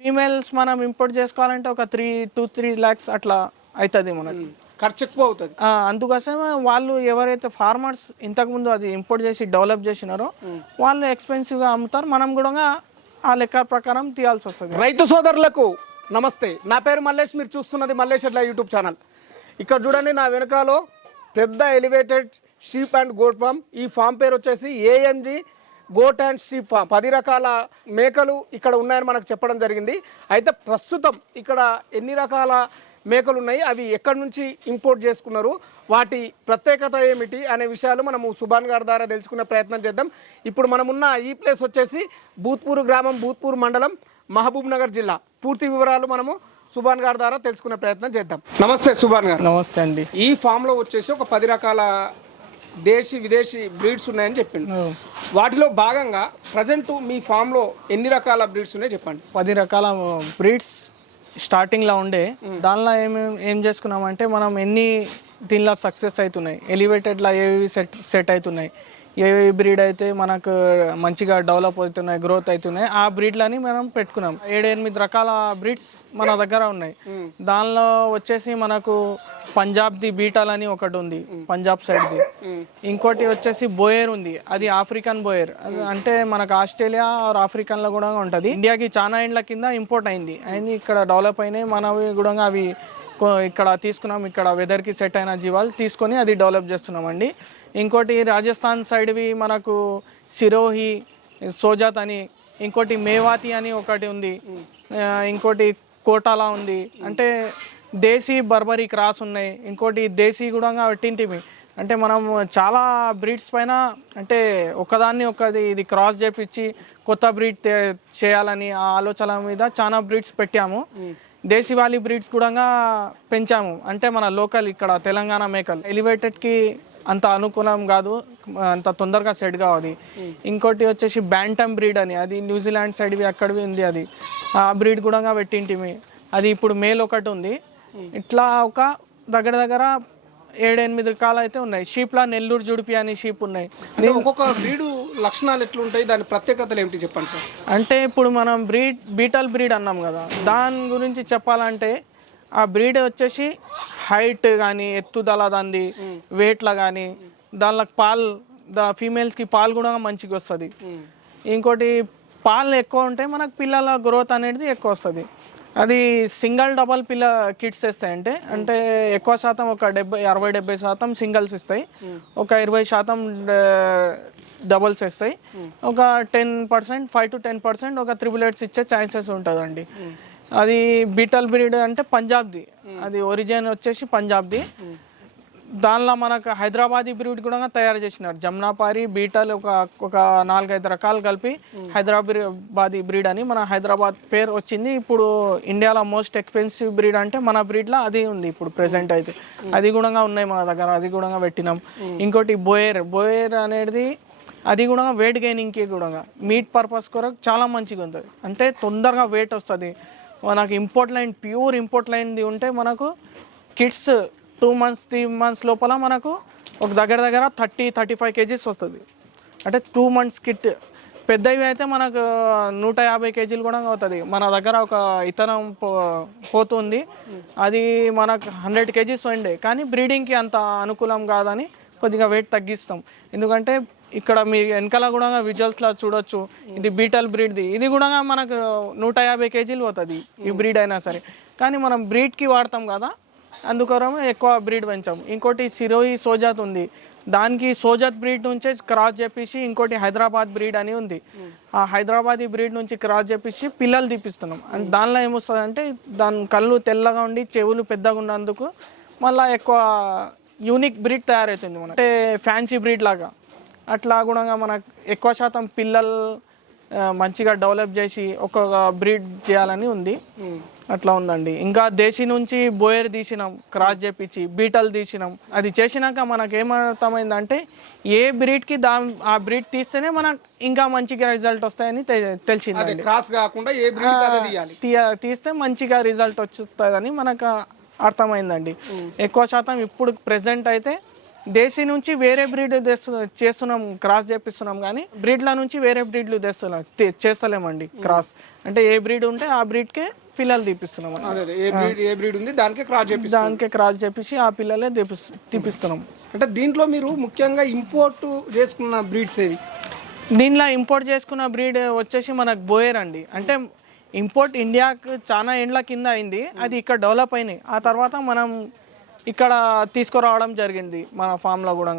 Females మనం import చేసుకోవాలంటే ఒక త్రీ టూ త్రీ ల్యాక్స్ అట్లా అవుతుంది మనకి. ఖర్చు ఎక్కువ అవుతుంది. ఆ, అందుకోసం వాళ్ళు ఎవరైతే ఫార్మర్స్ ఇంతకుముందు అది ఇంపోర్ట్ చేసి డెవలప్ చేసినారో వాళ్ళు ఎక్స్పెన్సివ్గా అమ్ముతారు. మనం కూడా ఆ లెక్క ప్రకారం తీయాల్సి వస్తుంది. రైతు సోదరులకు నమస్తే. నా పేరు మల్లేష్. మీరు చూస్తున్నది మల్లేష్ అట్లా యూట్యూబ్ ఛానల్. ఇక్కడ చూడండి నా వెనకాలో పెద్ద elevated sheep and goat farm ఈ ఫామ్ పేరు వచ్చేసి AMG goat and sheep farm. పది రకాల మేకలు ఇక్కడ ఉన్నాయని మనకు చెప్పడం జరిగింది. అయితే ప్రస్తుతం ఇక్కడ ఎన్ని రకాల మేకలు ఉన్నాయి అవి ఎక్కడి నుంచి ఇంపోర్ట్ చేసుకున్నారు వాటి ప్రత్యేకత ఏమిటి అనే విషయాలు మనము సుభాన్ గారి ద్వారా తెలుసుకునే ప్రయత్నం చేద్దాం. ఇప్పుడు మనమున్న ఈ ప్లేస్ వచ్చేసి భూత్పూర్ గ్రామం భూత్పూర్ మండలం మహబూబ్ నగర్ జిల్లా. పూర్తి వివరాలు మనము సుభాన్ గారి ద్వారా తెలుసుకునే ప్రయత్నం చేద్దాం. నమస్తే సుభాన్ గారు. నమస్తే అండి. ఈ ఫామ్లో వచ్చేసి ఒక పది రకాల దేశీ విదేశీ బ్రీడ్స్ ఉన్నాయని చెప్పిండు. వాటిలో భాగంగా ప్రజెంట్ మీ ఫామ్లో ఎన్ని రకాల బ్రీడ్స్ ఉన్నాయో చెప్పండి? పది రకాల బ్రీడ్స్ స్టార్టింగ్లో ఉండే. దానిలో ఏం ఏం చేసుకున్నామంటే మనం ఎన్ని దీనిలో సక్సెస్ అవుతున్నాయి ఎలివేటెడ్లో ఏవి సెట్ సెట్ అవుతున్నాయి ఏవి బ్రీడ్ అయితే మనకు మంచిగా డెవలప్ అవుతున్నాయి గ్రోత్ అవుతున్నాయి ఆ బ్రీడ్లని మనం పెట్టుకున్నాం. ఏడు ఎనిమిది రకాల బ్రీడ్స్ మన దగ్గర ఉన్నాయి. దానిలో వచ్చేసి మనకు పంజాబ్ది బీటాల్ అని ఒకటి ఉంది పంజాబ్ సైడ్ది ఇంకోటి వచ్చేసి బోయర్ ఉంది అది ఆఫ్రికన్ బోయర్. అది అంటే మనకు ఆస్ట్రేలియా ఆర్ ఆఫ్రికన్లో కూడా ఉంటది. ఇండియాకి చాలా ఇండ్ల కింద ఇంపోర్ట్ అయింది. అయింది ఇక్కడ డెవలప్ అయినాయి. మనవి కూడా అవి ఇక్కడ తీసుకున్నాం. ఇక్కడ వెదర్కి సెట్ అయిన జీవాలు తీసుకొని అది డెవలప్ చేస్తున్నామండి. ఇంకోటి రాజస్థాన్ సైడ్వి మనకు సిరోహి సోజాత్ అని ఇంకోటి మేవాతి అని ఒకటి ఉంది. ఇంకోటి కోటాలా ఉంది. అంటే దేశీ బర్బరీ క్రాస్ ఉన్నాయి. ఇంకోటి దేశీ కూడా పెట్టింటివి అంటే మనం చాలా బ్రీడ్స్ పైన అంటే ఒకదాన్ని ఒకది ఇది క్రాస్ చేపించి కొత్త బ్రీడ్ చేయాలని ఆ ఆలోచన మీద చాలా బ్రీడ్స్ పెట్టాము. దేశీవాళీ బ్రీడ్స్ కూడా పెంచాము. అంటే మన లోకల్ ఇక్కడ తెలంగాణ మేకలు. ఎలివేటెడ్కి అంత అనుకూలం కాదు అంత తొందరగా సెట్ కావాలి. ఇంకోటి వచ్చేసి బ్యాంటమ్ బ్రీడ్ అని అది న్యూజిలాండ్ సైడ్వి అక్కడివి ఉంది అది. ఆ బ్రీడ్ కూడా పెట్టింటిమి. అది ఇప్పుడు మేల్ ఒకటి ఉంది. ఇట్లా ఒక దగ్గర దగ్గర ఏడెనిమిది రకాలు అయితే ఉన్నాయి. షీప్లా నెల్లూరు జుడిపి అని షీప్ ఉన్నాయి. ఒక్కొక్క బ్రీడ్ లక్షణాలు ఎట్లుంటాయి? దాని ప్రత్యేకతలు ఏమిటి చెప్పండి సార్? అంటే ఇప్పుడు మనం బ్రీడ్ బీటల్ బ్రీడ్ అన్నాం కదా. దాని గురించి చెప్పాలంటే ఆ బ్రీడ్ వచ్చేసి హైట్ కానీ ఎత్తుదల దాన్ని వెయిట్లో కానీ దానిలో పాలు దా ఫీమేల్స్కి పాలు కూడా మంచిగా వస్తుంది. ఇంకోటి పాలు ఎక్కువ ఉంటే మనకు పిల్లల గ్రోత్ అనేది ఎక్కువ వస్తుంది. అది సింగిల్ డబల్ పిల్ల కిట్స్ ఇస్తాయి అంటే అంటే ఎక్కువ శాతం ఒక డెబ్బై అరవై డెబ్బై శాతం సింగిల్స్ ఇస్తాయి. ఒక ఇరవై శాతం డబల్స్ ఇస్తాయి. ఒక ten percent five to ten percent ఒక త్రిబుల్ ఎయిట్స్ ఇచ్చే ఛాన్సెస్ ఉంటుందండి. అది బీటల్ బ్రీడ్ అంటే పంజాబ్ది. అది ఒరిజిన్ వచ్చేసి పంజాబ్ది. దానిలో మనకు హైదరాబాదీ బ్రీడ్ కూడా తయారు చేసినారు. జమ్నాపారి బీటల్ ఒక ఒక నాలుగైదు రకాలు కలిపి హైదరాబాదీ బ్రీడ్ అని మన హైదరాబాద్ పేరు వచ్చింది. ఇప్పుడు ఇండియాలో మోస్ట్ ఎక్స్పెన్సివ్ బ్రీడ్ అంటే మన బ్రీడ్లో అది ఉంది ఇప్పుడు ప్రెసెంట్ అయితే. అది కూడా ఉన్నాయి మన దగ్గర అది కూడా పెట్టినాం. ఇంకోటి బోయర్. బోయర్ అనేది అది కూడా వెయిట్ గెయినింగ్కి కూడా. మీట్ పర్పస్ కొరకు చాలా మంచిగా ఉంటుంది అంటే తొందరగా వెయిట్ వస్తుంది. మనకు ఇంపోర్ట్ లైన్ ప్యూర్ ఇంపోర్ట్ లైన్ది ఉంటే మనకు kids two months three months లోపల మనకు ఒక దగ్గర దగ్గర థర్టీ థర్టీ ఫైవ్ కేజీస్ వస్తుంది. అంటే టూ మంత్స్ కిట్ పెద్దవి అయితే మనకు నూట యాభై కేజీలు కూడా అవుతుంది. మన దగ్గర ఒక ఇతరం పోతుంది. అది మనకు హండ్రెడ్ కేజీస్ ఉండే. కానీ బ్రీడింగ్కి అంత అనుకూలం కాదని కొద్దిగా వెయిట్ తగ్గిస్తాం. ఎందుకంటే ఇక్కడ మీ వెనకాల కూడా విజువల్స్లో చూడొచ్చు. ఇది బీటల్ బ్రీడ్ది ఇది కూడా మనకు నూట యాభై కేజీలు పోతుంది. ఈ బ్రీడ్ అయినా సరే. కానీ మనం బ్రీడ్కి వాడతాం కదా. అందుకోసం ఎక్కువ బ్రీడ్ పెంచాం ఇంకోటి సిరోయి సోజాత్ ఉంది. దానికి సోజాత్ బ్రీడ్ నుంచే క్రాస్ చేపించి ఇంకోటి హైదరాబాద్ బ్రీడ్ అని ఉంది. ఆ హైదరాబాద్ బ్రీడ్ నుంచి క్రాస్ చేపించి పిల్లలు తీపిస్తున్నాం. అండ్ దానిలో ఏమొస్తుంది అంటే దాని కళ్ళు తెల్లగా ఉండి చెవులు పెద్దగా ఉన్నందుకు మళ్ళీ ఎక్కువ యూనిక్ బ్రీడ్ తయారవుతుంది మన అంటే ఫ్యాన్సీ బ్రీడ్ లాగా. అట్లా కూడా మనకు ఎక్కువ శాతం పిల్లలు మంచిగా డెవలప్ చేసి ఒక్కొక్క బ్రీడ్ చేయాలని ఉంది. అట్లా ఉందండి. ఇంకా దేశీ నుంచి బోయర్ తీసినాం క్రాస్ చేపించి బీటల్ తీసినాం. అది చేసినాక మనకు ఏమర్థమైందంటే ఏ బ్రీడ్కి దా ఆ బ్రీడ్ తీస్తేనే మనకు ఇంకా మంచిగా రిజల్ట్ వస్తాయని తె- అదే తెలిసిందండి క్రాస్ కాకుండా ఏ బ్రీడ్ తీస్తే మంచిగా రిజల్ట్ వచ్చేస్తుందని మనకు అర్థమైందండి. ఎక్కువ శాతం ఇప్పుడు ప్రెసెంట్ అయితే దేశీ నుంచి వేరే బ్రీడ్ చేస్తున్నాం క్రాస్ చేపిస్తున్నాం కానీ బ్రీడ్ల నుంచి వేరే బ్రీడ్లు తెస్తున్నాం చేస్తలేమండి క్రాస్. అంటే ఏ బ్రీడ్ ఉంటే ఆ బ్రీడ్కే పిల్లలు తీపిస్తున్నాం ఏ బ్రీడ్ ఏ బ్రీడ్ ఉంది దానికే క్రాస్ చేపిస్తారు దానికే క్రాస్ చేపించి ఆ పిల్లలే తీపిస్ తీపిస్తున్నాం. అంటే దీంట్లో మీరు ముఖ్యంగా ఇంపోర్ట్ చేసుకున్న బ్రీడ్స్ ఏవి? దీనిలో ఇంపోర్ట్ చేసుకున్న బ్రీడ్ వచ్చేసి మనకు బోయర్ అండి. అంటే ఇంపోర్ట్ ఇండియాకు చాలా ఏండ్ల కింద అయింది. అది ఇక్కడ డెవలప్ అయినాయి. ఆ తర్వాత మనం ఇక్కడ తీసుకురావడం జరిగింది మన ఫామ్లో కూడా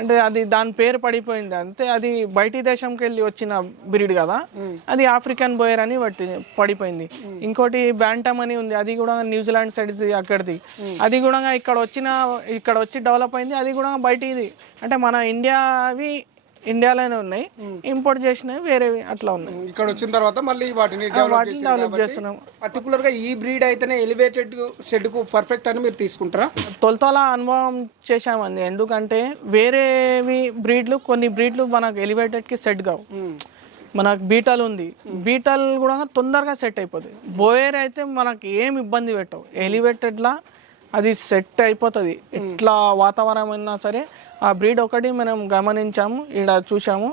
అంటే అది దాని పేరు పడిపోయింది. అంతే అది బయటి దేశంకి వెళ్ళి వచ్చిన బ్రీడ్ కదా అది ఆఫ్రికన్ బోయర్ అని పట్టి పడిపోయింది. ఇంకోటి బ్యాంటమ్ అని ఉంది అది కూడా న్యూజిలాండ్ సైడ్ అక్కడిది. అది కూడా ఇక్కడ వచ్చిన ఇక్కడ వచ్చి డెవలప్ అయింది అది కూడా బయటిది. అంటే మన ఇండియావి ఇండియాలోనే ఉన్నాయి. ఇంపోర్ట్ చేసినవి వేరేవి అట్లా ఉన్నాయి. ఇక్కడ వచ్చిన తర్వాత మళ్ళీ వాటిని డెవలప్ వాటిని డెవలప్ చేస్తున్నాం. పర్టికులర్గా ఈ బ్రీడ్ అయితేనే ఎలివేటెడ్ షెడ్కు పర్ఫెక్ట్ అని మీరు తీసుకుంటారా? తొలతోల అనుభవం చేశామండి. ఎందుకంటే వేరేవి బ్రీడ్లు కొన్ని బ్రీడ్లు మనకు ఎలివేటెడ్కి సెట్ కావు. మనకు బీటల్ ఉంది. బీటల్ కూడా తొందరగా సెట్ అయిపోతుంది బోయర్ అయితే మనకి ఏం ఇబ్బంది పెట్టవు. ఎలివేటెడ్లా అది సెట్ అయిపోతుంది. ఎట్లా వాతావరణం అయినా సరే ఆ బ్రీడ్ ఒకటి మనం గమనించాము ఇక్కడ చూసాము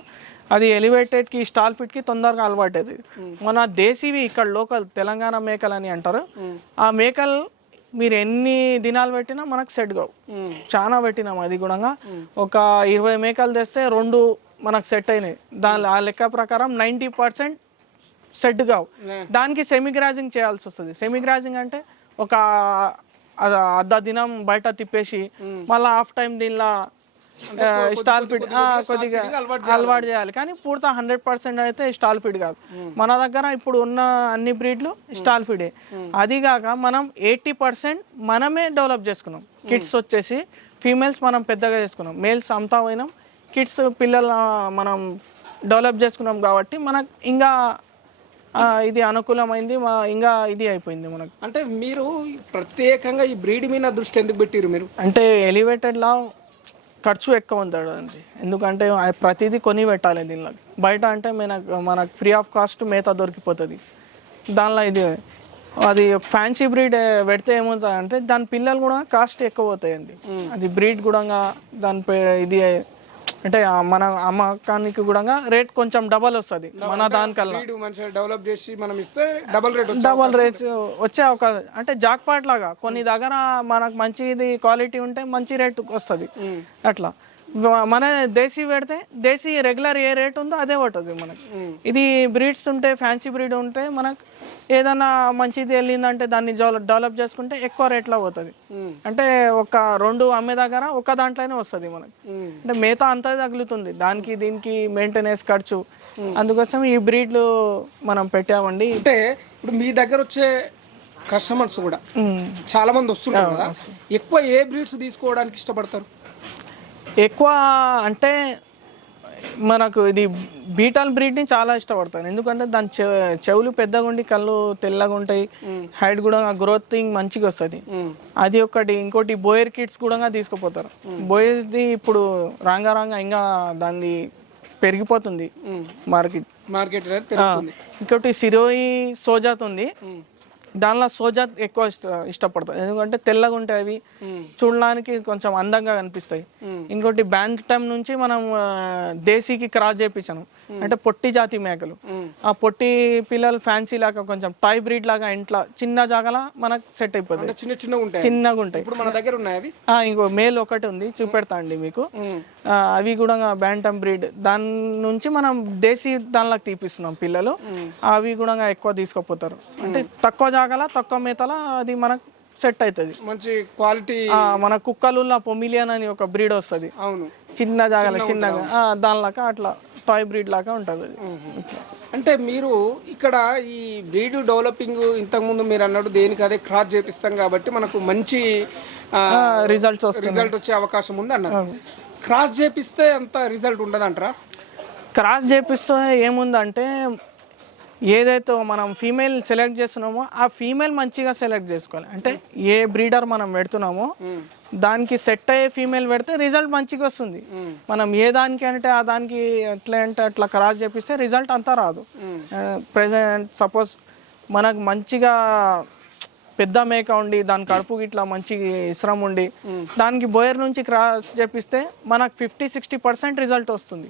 అది ఎలివేటెడ్కి స్టాల్ ఫిట్కి తొందరగా అలవాటది. మన దేశీవి ఇక్కడ లోకల్ తెలంగాణ మేకలు అని అంటారు. ఆ మేకలు మీరు ఎన్ని దినాలు పెట్టినా మనకు సెట్ కావు. చాలా పెట్టినాం అది కూడా. ఒక ఇరవై మేకలు తెస్తే రెండు మనకు సెట్ అయినాయి. దాని ఆ లెక్క ప్రకారం నైంటీ పర్సెంట్ సెట్ కావు. దానికి సెమీ గ్రాజింగ్ చేయాల్సి వస్తుంది. సెమీ గ్రాజింగ్ అంటే ఒక అర్ధ దినం బయట తిప్పేసి మళ్ళీ హాఫ్ టైం దీనిలో స్టాల్ ఫిట్ కొద్దిగా అలవాటు చేయాలి. కానీ పూర్తి హండ్రెడ్ పర్సెంట్ అయితే స్టాల్ ఫిడ్ కాదు. మన దగ్గర ఇప్పుడు ఉన్న అన్ని బ్రీడ్లు స్టాల్ ఫిడే. అది కాక మనం ఎయిటీ పర్సెంట్ మనమే డెవలప్ చేసుకున్నాం. కిడ్స్ వచ్చేసి ఫీమేల్స్ మనం పెద్దగా చేసుకున్నాం. మేల్స్ అంతా పోయినాం. కిడ్స్ పిల్లల మనం డెవలప్ చేసుకున్నాం కాబట్టి మనకు ఇంకా ఇది అనుకూలమైంది మా ఇంకా ఇది అయిపోయింది మనకు. అంటే మీరు ప్రత్యేకంగా ఈ బ్రీడ్ మీద దృష్టి ఎందుకు పెట్టిరు మీరు? అంటే ఎలివేటెడ్లో ఖర్చు ఎక్కువ అండి ఎందుకంటే ప్రతిదీ కొని పెట్టాలి దీనిలో. బయట అంటే మనకు మనకు ఫ్రీ ఆఫ్ కాస్ట్ మేత దొరికిపోతుంది. దానిలో ఇది అది ఫ్యాన్సీ బ్రీడ్ పెడితే ఏమవుతుంది అంటే దాని పిల్లలు కూడా కాస్ట్ ఎక్కువ పోతాయండి. అది బ్రీడ్ కూడా దాని ఇది అంటే మన అమ్మకానికి కూడా రేట్ కొంచెం డబల్ వస్తుంది మన దానికల్లా. మంచిగా డెవలప్ చేసి మనం ఇస్తే డబల్ రేట్ డబల్ రేట్స్ వచ్చే అవకాశం. అంటే జాక్పాట్ లాగా కొన్ని దగ్గర మనకు మంచిది క్వాలిటీ ఉంటే మంచి రేట్ వస్తుంది. అట్లా. మన దేశీ పెడితే దేశీ రెగ్యులర్ ఏ రేట్ ఉందో అదే పడుతుంది మనకి. ఇది బ్రీడ్స్ ఉంటే ఫ్యాన్సీ బ్రీడ్ ఉంటే మనకు ఏదైనా మంచిది వెళ్ళిందంటే దాన్ని డెవలప్ చేసుకుంటే ఎక్కువ రేట్లో పోతుంది. అంటే ఒక రెండు అమ్మే దగ్గర ఒక దాంట్లోనే వస్తుంది మనకి. అంటే మిగతా అంతా తగులుతుంది. దానికి దీనికి మెయింటెనెన్స్ ఖర్చు. అందుకోసం ఈ బ్రీడ్లు మనం పెట్టామండి. అంటే ఇప్పుడు మీ దగ్గర వచ్చే కస్టమర్స్ కూడా. చాలా మంది వస్తున్నారు కదా? ఎక్కువ ఏ బ్రీడ్స్ తీసుకోవడానికి ఇష్టపడతారు? ఎక్కువ అంటే మనకు ఇది బీటాల్ బ్రీడ్ని చాలా ఇష్టపడతాను. ఎందుకంటే దాని చెవులు పెద్దగా ఉండి కళ్ళు తెల్లగా ఉంటాయి. హైట్ కూడా గ్రోతింగ్ మంచిగా వస్తుంది. అది ఒకటి. ఇంకోటి బోయర్ కిడ్స్ కూడా తీసుకుపోతారు. బోయర్స్ది ఇప్పుడు రాంగా రాంగా ఇంకా దాన్ని పెరిగిపోతుంది మార్కెట్. మార్కెట్ ఇంకోటి సిరోయి సోజాత్ ఉంది దానిలో సోజాత్ ఎక్కువ ఇష్ట ఇష్టపడతాయి. ఎందుకంటే తెల్లగా ఉంటాయి అవి. చూడడానికి కొంచెం అందంగా కనిపిస్తాయి ఇంకోటి బ్యాంటమ్ నుంచి మనం దేశీకి క్రాస్ చేయించాను అంటే పొట్టి జాతి మేకలు. ఆ పొట్టి పిల్లలు ఫ్యాన్సీ లాగా కొంచెం టాయ్ బ్రీడ్ లాగా ఇంట్లో చిన్న జాగల మనకు సెట్ అయిపోతుంది అంటే చిన్న చిన్నగా ఉంటాయి చిన్నగా ఉంటాయి. ఇప్పుడు మన దగ్గర ఉన్నాయి ఇంకో మేల్ ఒకటి ఉంది. చూపెడతా అండి మీకు. అవి కూడా బ్యాంటమ్ బ్రీడ్. దాని నుంచి మనం దేశీ దానిలోకి తీపిస్తున్నాం పిల్లలు. అవి కూడా ఎక్కువ తీసుకుపోతారు. అంటే తక్కువ జాగల తక్కువ మేతల అది మనకు సెట్ అవుతుంది మంచి క్వాలిటీ మన కుక్కలున్న పొమిలియన్ అని ఒక బ్రీడ్ వస్తుంది. అవును. చిన్న జాగల చిన్నగా దానిలాగా అట్లా టాయ్ బ్రీడ్ లాగా ఉంటుంది. అంటే మీరు ఇక్కడ ఈ బ్రీడ్ డెవలపింగ్ ఇంతకుముందు మీరు అన్నట్టు దేనికి అదే క్రాస్ చేపిస్తాం కాబట్టి మనకు మంచి రిజల్ట్స్ రిజల్ట్ వచ్చే అవకాశం ఉంది అన్నారు. క్రాస్ చేపిస్తే అంత రిజల్ట్ ఉండదంటారా? క్రాస్ చేపిస్తే ఏముందంటే ఏదైతే మనం ఫీమేల్ సెలెక్ట్ చేస్తున్నామో ఆ ఫీమేల్ మంచిగా సెలెక్ట్ చేసుకోవాలి. అంటే ఏ బ్రీడర్ మనం పెడుతున్నామో దానికి సెట్ అయ్యే ఫీమేల్ పెడితే రిజల్ట్ మంచిగా వస్తుంది. మనం ఏ దానికి అంటే ఆ దానికి ఎట్లా అంటే అట్లా క్రాస్ చేపిస్తే రిజల్ట్ అంతా రాదు. ప్రెసెంట్ సపోజ్ మనకు మంచిగా పెద్ద మేక ఉండి దాని కడుపు ఇట్లా మంచి ఇస్రం ఉండి దానికి బోయర్ నుంచి క్రాస్ చేపిస్తే మనకు ఫిఫ్టీ సిక్స్టీ పర్సెంట్ రిజల్ట్ వస్తుంది.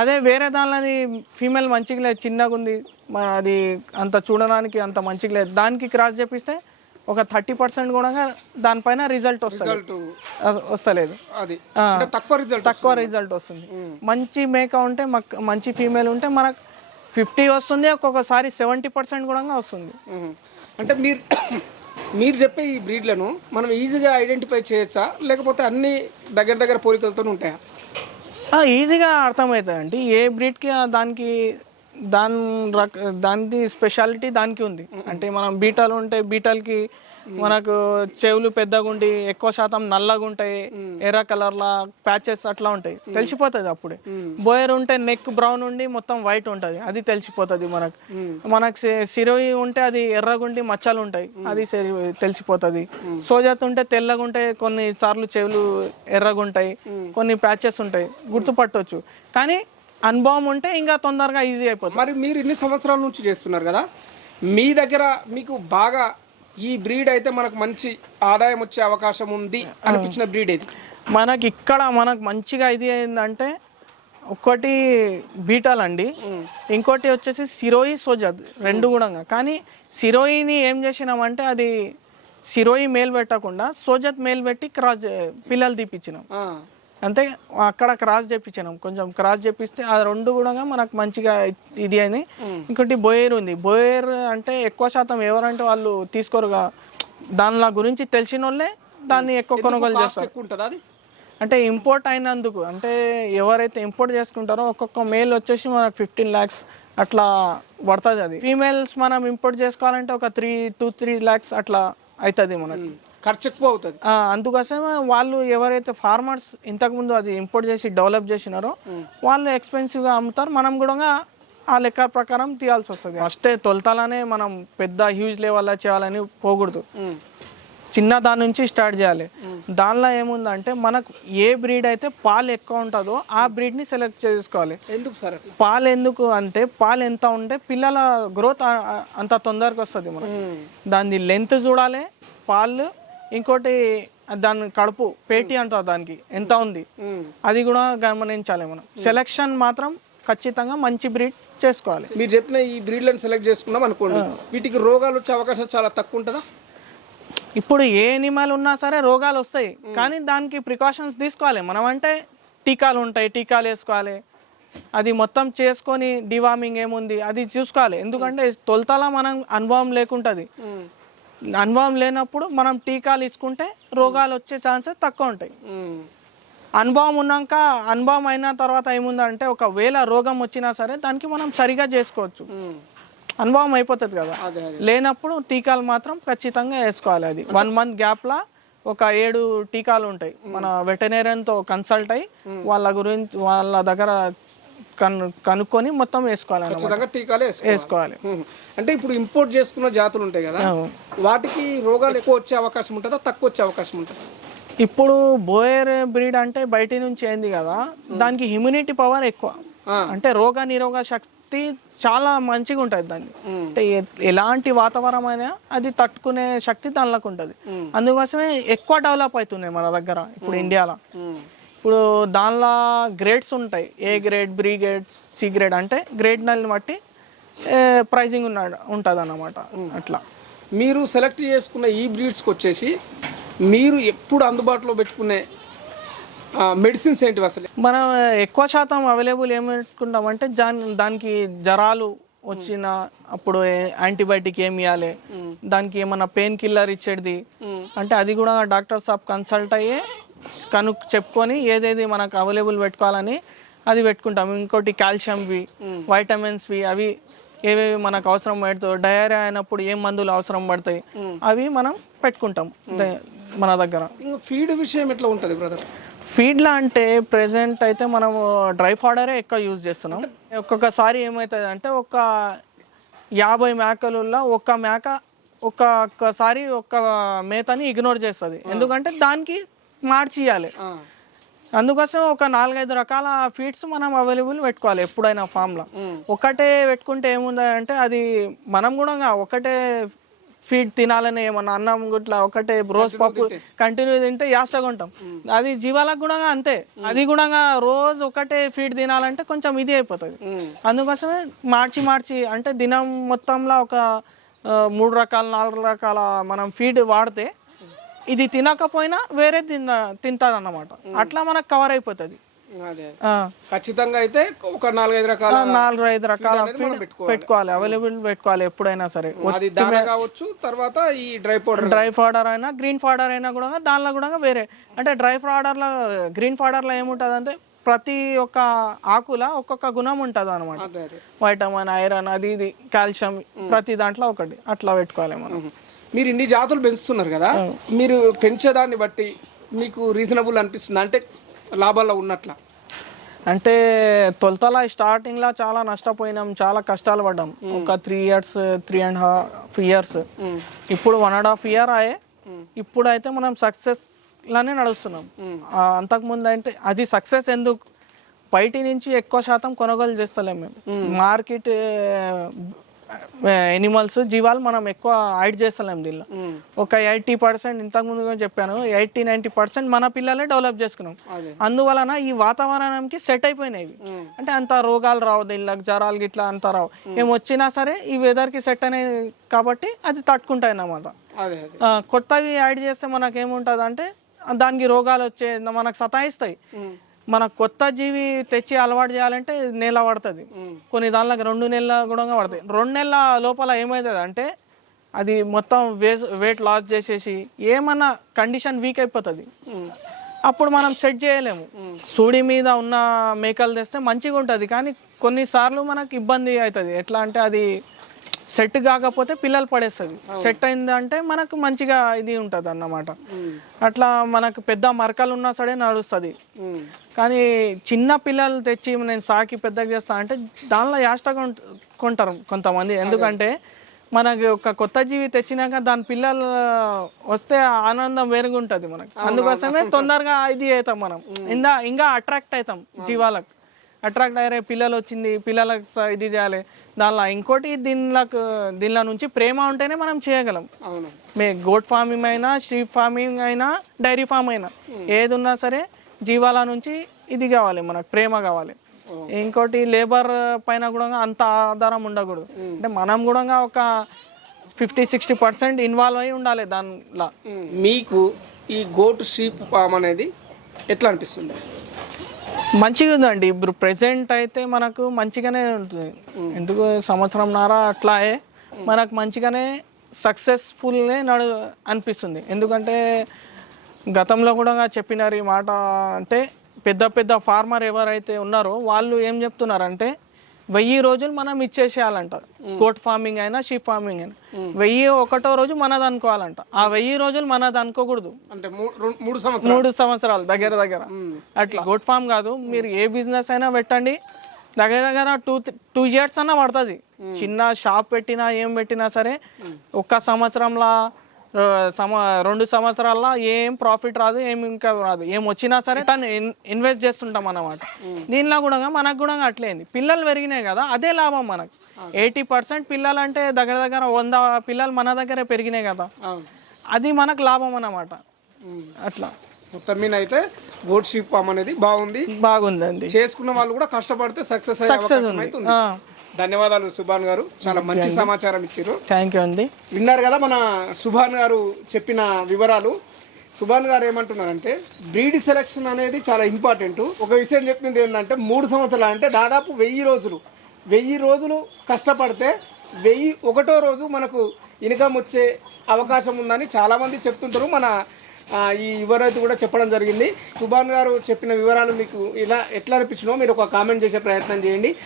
అదే వేరే దానిలోని ఫీమేల్ మంచిగా లేదు చిన్నగా ఉంది అది అంత చూడడానికి అంత మంచిగా లేదు. దానికి క్రాస్ చేపిస్తే ఒక థర్టీ పర్సెంట్ కూడా దానిపైన రిజల్ట్ వస్తుంది వస్తలేదు. అది. తక్కువ రిజల్ట్ తక్కువ రిజల్ట్ వస్తుంది. మంచి మేక ఉంటే మంచి ఫీమేల్ ఉంటే మనకు ఫిఫ్టీ వస్తుంది ఒక్కొక్కసారి సెవెంటీ పర్సెంట్ కూడా వస్తుంది. అంటే మీరు మీరు చెప్పే ఈ బ్రీడ్లను మనం ఈజీగా ఐడెంటిఫై చేయొచ్చా? లేకపోతే అన్ని దగ్గర దగ్గర పోలికలతో ఉంటాయా? ఈజీగా అర్థమవుతుందండి ఏ బ్రీడ్కి దానికి దాని రక దాని స్పెషాలిటీ దానికి ఉంది. అంటే మనం బీటాలు ఉంటాయి బీటాల్కి మనకు చెవులు పెద్దగా ఉండి ఎక్కువ శాతం నల్లగా ఉంటాయి ఎర్ర కలర్లా ప్యాచెస్ అట్లా ఉంటాయి. తెలిసిపోతుంది అప్పుడే. బోయర్ ఉంటే నెక్ బ్రౌన్ ఉండి మొత్తం వైట్ ఉంటుంది. అది తెలిసిపోతుంది మనకు. మనకు సిరోయి ఉంటే అది ఎర్రగుండి మచ్చలు ఉంటాయి. అది తెలిసిపోతుంది. సోజాత్ ఉంటే తెల్లగా ఉంటాయి కొన్ని సార్లు చెవులు ఎర్రగుంటాయి. కొన్ని ప్యాచెస్ ఉంటాయి. గుర్తుపట్టవచ్చు కానీ అనుభవం ఉంటే ఇంకా తొందరగా ఈజీ అయిపోతుంది. మరి మీరు ఇన్ని సంవత్సరాల నుంచి చేస్తున్నారు కదా? మీ దగ్గర మీకు బాగా ఈ బ్రీడ్ అయితే మనకు మంచి ఆదాయం వచ్చే అవకాశం ఉంది అనిపించిన బ్రీడ్ ఏది? మనకి ఇక్కడ మనకు మంచిగా ఇది ఏంటంటే ఒకటి బీటాల్ అండి ఇంకోటి వచ్చేసి సిరోయి సోజాద్ రెండు కూడా కానీ సిరోయిని ఏం చేసినామంటే అది సిరోయి మేల్ పెట్టకుండా సోజత్ మేల్ పెట్టి క్రాస్ పిల్లలు తీపిచ్చినాం. అంతే అక్కడ క్రాస్ చేపించినాం. కొంచెం క్రాస్ చేపిస్తే ఆ రెండు కూడా మనకు మంచిగా ఇది అని ఇంకోటి బోయేర్ ఉంది. బోయేర్ అంటే ఎక్కువ శాతం ఎవరంటే వాళ్ళు తీసుకోరుగా. దానిలా గురించి తెలిసిన వాళ్ళే దాన్ని ఎక్కువ కొనుగోలు చేస్తారు. అది? అంటే ఇంపోర్ట్ అయినందుకు. అంటే ఎవరైతే ఇంపోర్ట్ చేసుకుంటారో ఒక్కొక్క మేల్ వచ్చేసి మనకు ఫిఫ్టీన్ ల్యాక్స్ అట్లా పడుతుంది అది. ఫీమేల్స్ మనం ఇంపోర్ట్ చేసుకోవాలంటే ఒక త్రీ టూ త్రీ ల్యాక్స్ అట్లా అవుతుంది మనకి. ఖర్చు ఎక్కువ అవుతుంది. ఆ, అందుకోసం వాళ్ళు ఎవరైతే ఫార్మర్స్ ఇంతకుముందు అది ఇంపోర్ట్ చేసి డెవలప్ చేసినారో వాళ్ళు ఎక్స్పెన్సివ్గా అమ్ముతారు. మనం కూడా ఆ లెక్క ప్రకారం తీయాల్సి వస్తుంది. ఫస్ట్ తొలతలనే మనం పెద్ద హ్యూజ్ లెవెల్లో చేయాలని పోకూడదు. చిన్న దాని నుంచి స్టార్ట్ చేయాలి. దానిలో ఏముందంటే మనకు ఏ బ్రీడ్ అయితే పాలు ఎక్కువ ఉంటుందో ఆ బ్రీడ్ని సెలెక్ట్ చేసుకోవాలి. ఎందుకు సార్ పాలు ఎందుకు అంటే పాలు ఎంత ఉంటే పిల్లల గ్రోత్ అంత తొందరగా వస్తుంది మనకు. దాని లెంత్ చూడాలి పాలు ఇంకోటి దాని కడుపు పేటీ అంటారు దానికి. ఎంత ఉంది. అది కూడా గమనించాలి మనం. సెలెక్షన్ మాత్రం ఖచ్చితంగా మంచి బ్రీడ్ చేసుకోవాలి. మీరు చెప్పిన ఈ బ్రీడ్లను సెలెక్ట్ చేసుకున్నాం అనుకోండి. వీటికి రోగాలు వచ్చే అవకాశం చాలా తక్కువ ఉంటుందా? ఇప్పుడు ఏ ఎనిమల్ ఉన్నా సరే రోగాలు వస్తాయి. కానీ దానికి ప్రికాషన్స్ తీసుకోవాలి. మనం అంటే టీకాలు ఉంటాయి టీకాలు వేసుకోవాలి. అది మొత్తం చేసుకొని డివార్మింగ్ ఏముంది అది చూసుకోవాలి. ఎందుకంటే తొలతల మనం అనుభవం లేకుంటుంది. అనుభవం లేనప్పుడు మనం టీకాలు ఇసుకుంటే రోగాలు వచ్చే ఛాన్సెస్ తక్కువ ఉంటాయి. అనుభవం ఉన్నాక అనుభవం అయిన తర్వాత ఏముందంటే ఒకవేళ రోగం వచ్చినా సరే దానికి మనం సరిగా చేసుకోవచ్చు. అనుభవం అయిపోతుంది కదా. లేనప్పుడు టీకాలు మాత్రం ఖచ్చితంగా వేసుకోవాలి అది. వన్ మంత్ గ్యాప్లా ఒక ఏడు టీకాలు ఉంటాయి. మన వెటనేరియన్తో కన్సల్ట్ అయ్యి వాళ్ళ గురించి వాళ్ళ దగ్గర కను కనుక్కొని మొత్తం వేసుకోవాలి అన్నమాట. ఖచ్చితంగా టీకాలే వేసుకోవాలి. వేసుకోవాలి. అంటే ఇప్పుడు ఇంపోర్ట్ చేసుకున్న జాతులు ఉంటాయి కదా అవును. వాటికి రోగాలు ఎక్కువ వచ్చే అవకాశం ఉంటుందా తక్కువ వచ్చే అవకాశం ఉంటుంది ఇప్పుడు బోయర్ బ్రీడ్ అంటే బయట నుంచి ఏంది కదా దానికి ఇమ్యూనిటీ పవర్ ఎక్కువ ఆ. అంటే రోగ నిరోధక శక్తి చాలా మంచిగా ఉంటుంది దాన్ని ఉమ్. అంటే ఎ- ఎలాంటి వాతావరణం అయినా అది తట్టుకునే శక్తి దానిలోకి ఉంటుంది. అందుకోసమే ఎక్కువ డెవలప్ అవుతున్నాయి మన దగ్గర ఇప్పుడు ఇండియాలో ఉమ్. ఇప్పుడు దానిలో గ్రేడ్స్ ఉంటాయి. A grade B grade C grade అంటే గ్రేడ్ నల్ని బట్టి ప్రైజింగ్ ఉన్న ఉంటుంది అన్నమాట అట్లా. మీరు సెలెక్ట్ చేసుకున్న ఈ బ్రీడ్స్కి వచ్చేసి మీరు ఎప్పుడు అందుబాటులో పెట్టుకునే మెడిసిన్స్ ఏంటివి అసలు? మనం ఎక్కువ శాతం అవైలబుల్ ఏం పెట్టుకుంటామంటే దాని దానికి జ్వరాలు వచ్చిన అప్పుడు యాంటీబయాటిక్ ఏమి ఇవ్వాలి దానికి ఏమన్నా పెయిన్ కిల్లర్ ఇచ్చేది అంటే అది కూడా డాక్టర్ సాబ్ కన్సల్ట్ అయ్యే కను చెప్పుకొని ఏదేది మనకు అవైలబుల్ పెట్టుకోవాలని అది పెట్టుకుంటాం. ఇంకోటి కాల్షియంవి వైటమిన్స్వి అవి ఏవేవి మనకు అవసరం పడుతాయి డయేరియా అయినప్పుడు ఏం మందులు అవసరం పడతాయి అవి మనం పెట్టుకుంటాం మన దగ్గర. ఇంకా ఫీడ్ విషయం ఎట్లా ఉంటుంది బ్రదర్? ఫీడ్లా అంటే ప్రెసెంట్ అయితే మనం డ్రై ఫాడరే ఎక్కువ యూజ్ చేస్తున్నాం. ఒక్కొక్కసారి ఏమవుతుంది అంటే ఒక యాభై మేకలలో ఒక్క మేక ఒక్కొక్కసారి ఒక్క మేతని ఇగ్నోర్ చేస్తుంది. ఎందుకంటే దానికి మార్చి ఇవ్వాలి అందుకోసం ఒక నాలుగైదు రకాల ఫీడ్స్ మనం అవైలబుల్ పెట్టుకోవాలి ఎప్పుడైనా ఫామ్లో ఒకటే పెట్టుకుంటే ఏముంది అంటే అది మనం కూడా ఒకటే ఫీడ్ తినాలని ఏమన్నా అన్నం గుట్లా ఒకటే రోజు పప్పు కంటిన్యూ తింటే యాసగా ఉంటాం. అది జీవాలకు కూడా అంతే. అది కూడా రోజు ఒకటే ఫీడ్ తినాలంటే కొంచెం ఇది అయిపోతుంది. అందుకోసమే మార్చి మార్చి అంటే దినం మొత్తంలో ఒక మూడు రకాల నాలుగు రకాల మనం ఫీడ్ వాడితే ఇది తినకపోయినా వేరే తిన్న తింటుంది అన్నమాట అట్లా మనకు కవర్ అయిపోతుంది. ఖచ్చితంగా అయితే ఒక నాలుగైదు రకాల నాలుగు ఐదు రకాల పెట్టుకోవాలి. అవైలబుల్ పెట్టుకోవాలి ఎప్పుడైనా సరే. అది కావచ్చు తర్వాత ఈ డ్రై పౌడర్. డ్రై ఫాడర్ అయినా గ్రీన్ ఫాడర్ అయినా కూడా దానిలో కూడా వేరే. అంటే డ్రై ఫాడర్లో గ్రీన్ ఫాడర్లో ఏముంటుంది అంటే ప్రతి ఒక్క ఆకుల ఒక్కొక్క గుణం ఉంటుంది అనమాట వైటమిన్ ఐరన్ అది ఇది కాల్షియం ప్రతి దాంట్లో ఒకటి. అట్లా పెట్టుకోవాలి మనం. మీరు ఇన్ని జాతులు పెంచుతున్నారు కదా మీరు పెంచేదాన్ని బట్టి మీకు రీజనబుల్ అనిపిస్తుంది. అంటే లాభాల్లో ఉన్నట్ల. అంటే తొలతల స్టార్టింగ్లో చాలా నష్టపోయినాం చాలా కష్టాలు పడ్డాం. ఒక three years three and half years ఇప్పుడు వన్ అండ్ హాఫ్ ఇయర్ అయ్యే. ఇప్పుడు అయితే మనం సక్సెస్ లానే నడుస్తున్నాం. అంతకుముందు అంటే అది సక్సెస్ ఎందుకు? బయటి నుంచి ఎక్కువ శాతం కొనుగోలు చేస్తలేం మేము. మార్కెట్ ఎనిమల్స్ జీవాలు మనం ఎక్కువ హైడ్ చేస్తలేం దీనిలో. ఒక ఎయిటీ పర్సెంట్ ఇంతకుముందు కూడా చెప్పాను ఎయిటీ నైంటీ పర్సెంట్ మన పిల్లలే డెవలప్ చేసుకున్నాం. అదే. అందువలన ఈ వాతావరణంకి సెట్ అయిపోయినాయి. అంటే అంత రోగాలు రావు దీనిలోకి జ్వరాలు గిట్లా అంత రావు. ఏం వచ్చినా సరే ఈ వెదర్కి సెట్ అనేది కాబట్టి అది తట్టుకుంటాయి అన్నమాట. కొత్తవి యాడ్ చేస్తే మనకి ఏముంటుంది అంటే దానికి రోగాలు వచ్చే మనకు సతాయిస్తాయి. మన కొత్త జీవి తెచ్చి అలవాటు చేయాలంటే నెల పడుతుంది. కొన్ని దానిలోకి రెండు నెలల కూడా పడతాయి రెండు నెలల లోపల ఏమవుతుంది అంటే అది మొత్తం వేస్ వెయిట్ లాస్ చేసేసి ఏమన్నా కండిషన్ వీక్ అయిపోతుంది. అప్పుడు మనం సెట్ చేయలేము. సూడి మీద ఉన్న మేకలు తెస్తే మంచిగా ఉంటుంది. కానీ కొన్నిసార్లు మనకు ఇబ్బంది అవుతుంది ఎట్లా అంటే అది సెట్ కాకపోతే పిల్లలు పడేస్తుంది. సెట్ అయిందంటే మనకు మంచిగా ఇది ఉంటుంది అన్నమాట అట్లా మనకు పెద్ద మరకలు ఉన్నా సరే నడుస్తుంది. కానీ చిన్న పిల్లలు తెచ్చి నేను సాకి పెద్దగా చేస్తా అంటే దానిలో యాష్టగా ఉంట- కొంటారు కొంతమంది. ఎందుకంటే మనకి ఒక కొత్త జీవి తెచ్చినాక దాని పిల్లలు వస్తే ఆనందం వేరుగా ఉంటుంది మనకి. అందుకోసమే తొందరగా ఇది అవుతాం మనం. ఇంకా ఇంకా అట్రాక్ట్ అవుతాం జీవాలకు. అట్రాక్ట్ అయ్యే పిల్లలు వచ్చింది పిల్లలకు ఇది చేయాలి. దానిలో ఇంకోటి దీనిలకు దీనిలో నుంచి ప్రేమ ఉంటేనే మనం చేయగలం. మే గోట్ ఫార్మింగ్ అయినా షీప్ ఫార్మింగ్ అయినా డైరీ ఫార్మ్ అయినా. ఏది ఉన్నా సరే జీవాల నుంచి ఇది కావాలి మనకు ప్రేమ కావాలి. ఇంకోటి లేబర్ పైన కూడా అంత ఆధారం ఉండకూడదు. అంటే మనం కూడా ఒక ఫిఫ్టీ సిక్స్టీ పర్సెంట్ ఇన్వాల్వ్ అయి ఉండాలి దానిలో. మీకు ఈ గోటు షీప్ ఫామ్ అనేది ఎట్లా అనిపిస్తుంది? మంచిగా ఉందండి. ఇప్పుడు ప్రెసెంట్ అయితే మనకు మంచిగానే ఉంటుంది. ఎందుకు సంవత్సరం నారా అట్లాయే మనకు మంచిగానే సక్సెస్ఫుల్నే నడు అనిపిస్తుంది. ఎందుకంటే గతంలో కూడా చెప్పినారు ఈ మాట అంటే పెద్ద పెద్ద ఫార్మర్ ఎవరైతే ఉన్నారో వాళ్ళు ఏం చెప్తున్నారంటే వెయ్యి రోజులు మనం ఇచ్చేసేయాలంట. కోట్ ఫార్మింగ్ అయినా షీప్ ఫార్మింగ్ అయినా. వెయ్యి ఒకటో రోజు మనది అనుకోవాలంట. ఆ వెయ్యి రోజులు మనది అనుకోకూడదు. అంటే మూడు సంవత్సరాలు. మూడు సంవత్సరాలు దగ్గర దగ్గర. అట్లా. గోట్ ఫామ్ కాదు. మీరు ఏ బిజినెస్ అయినా పెట్టండి. దగ్గర దగ్గర టూ టూ ఇయర్స్ అన్నా పడుతుంది. చిన్న షాప్ పెట్టినా ఏం పెట్టినా సరే ఒక్క సంవత్సరంలో సమ రెండు సంవత్సరాల్లో ఏం ప్రాఫిట్ రాదు ఏం ఇంకా రాదు. ఏం వచ్చినా సరే తను ఇన్వెస్ట్ చేస్తుంటాం అన్నమాట. దీనిలో కూడా మనకు కూడా అట్లేంది పిల్లలు పెరిగినాయి కదా అదే లాభం మనకు. ఎయిటీ పర్సెంట్ పిల్లలు అంటే దగ్గర దగ్గర వంద పిల్లలు మన దగ్గరే పెరిగినాయి కదా. అది మనకు లాభం అన్నమాట. అట్లా. మొత్తం మీద అయితే గోట్ షీప్ అనేది బాగుంది. బాగుందండి. చేసుకున్న వాళ్ళు కూడా కష్టపడితే సక్సెస్ సక్సెస్ అయితే ధన్యవాదాలు సుభాన్ గారు. చాలా మంచి సమాచారం ఇచ్చారు. థ్యాంక్ యూ అండి. విన్నారు కదా మన సుభాన్ గారు చెప్పిన వివరాలు. సుభాన్ గారు ఏమంటున్నారంటే బ్రీడ్ సెలెక్షన్ అనేది చాలా ఇంపార్టెంట్. ఒక విషయం చెప్పింది ఏంటంటే మూడు సంవత్సరాలు అంటే దాదాపు వెయ్యి రోజులు. వెయ్యి రోజులు కష్టపడితే వెయ్యి ఒకటో రోజు మనకు ఇన్కమ్ వచ్చే అవకాశం ఉందని చాలామంది చెప్తుంటారు. మన ఈ వివరైతే కూడా చెప్పడం జరిగింది. సుభాన్ గారు చెప్పిన వివరాలు మీకు ఇలా ఎట్లా అనిపించినో మీరు ఒక కామెంట్ చేసే ప్రయత్నం చేయండి.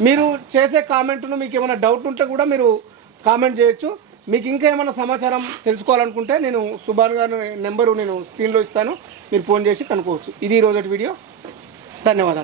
మీరు చేసే కామెంట్ను మీకు ఏమైనా డౌట్ ఉంటే కూడా మీరు కామెంట్ చేయొచ్చు. మీకు ఇంకా ఏమైనా సమాచారం తెలుసుకోవాలనుకుంటే నేను సుభాన్ గారి నెంబరు నేను స్క్రీన్లో ఇస్తాను. మీరు ఫోన్ చేసి కనుక్కోవచ్చు. ఇది ఈ రోజు వీడియో. ధన్యవాదాలు.